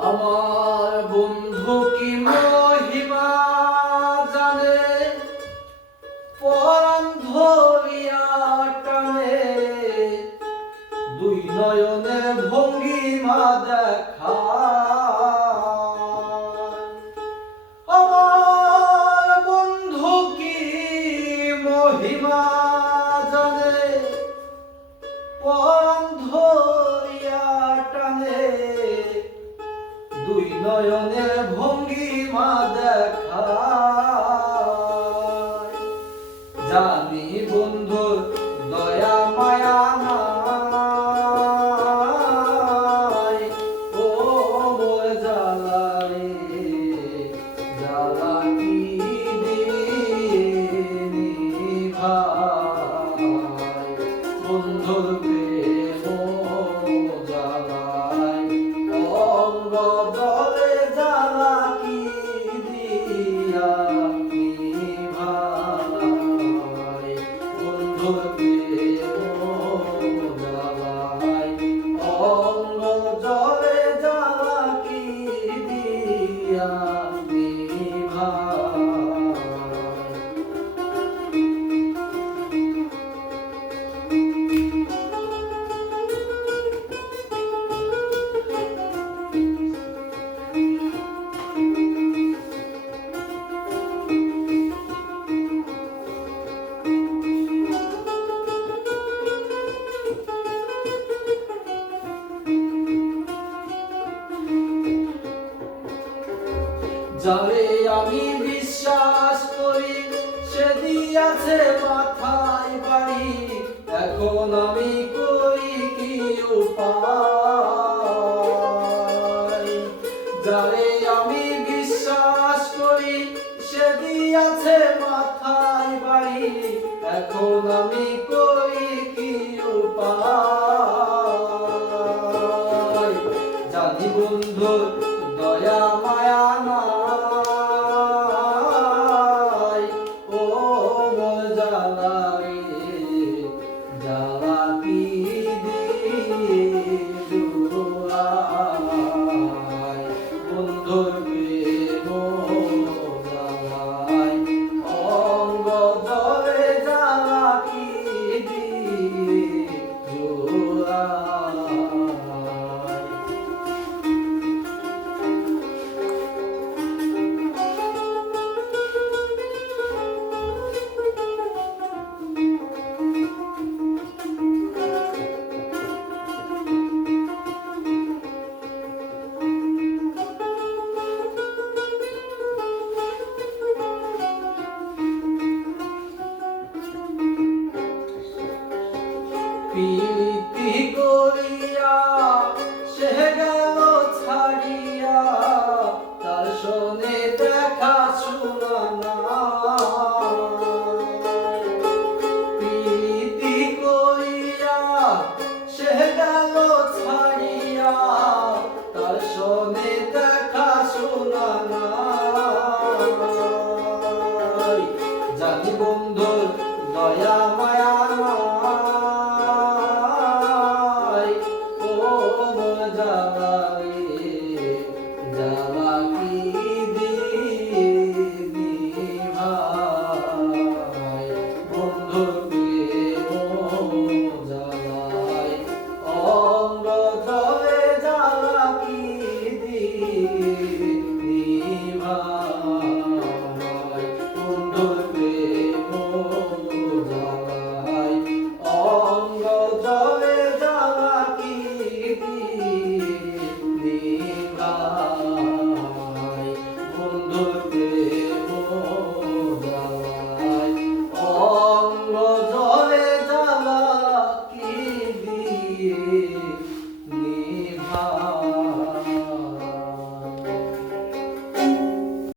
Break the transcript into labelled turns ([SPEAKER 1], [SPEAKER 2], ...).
[SPEAKER 1] আমার বন্ধু কি মা Yeah. যাবে আমি বিশ্বাস করি, সে দিয়াছে মাথায় বাড়ি এখন আমি করি কি উপায়? আমি বিশ্বাস করি, সে দিয়াছে মাথায় বাড়ি এখন আমি করি কি উপায়? জানি বন্ধুর দয়া, মায়া না be যাওয়া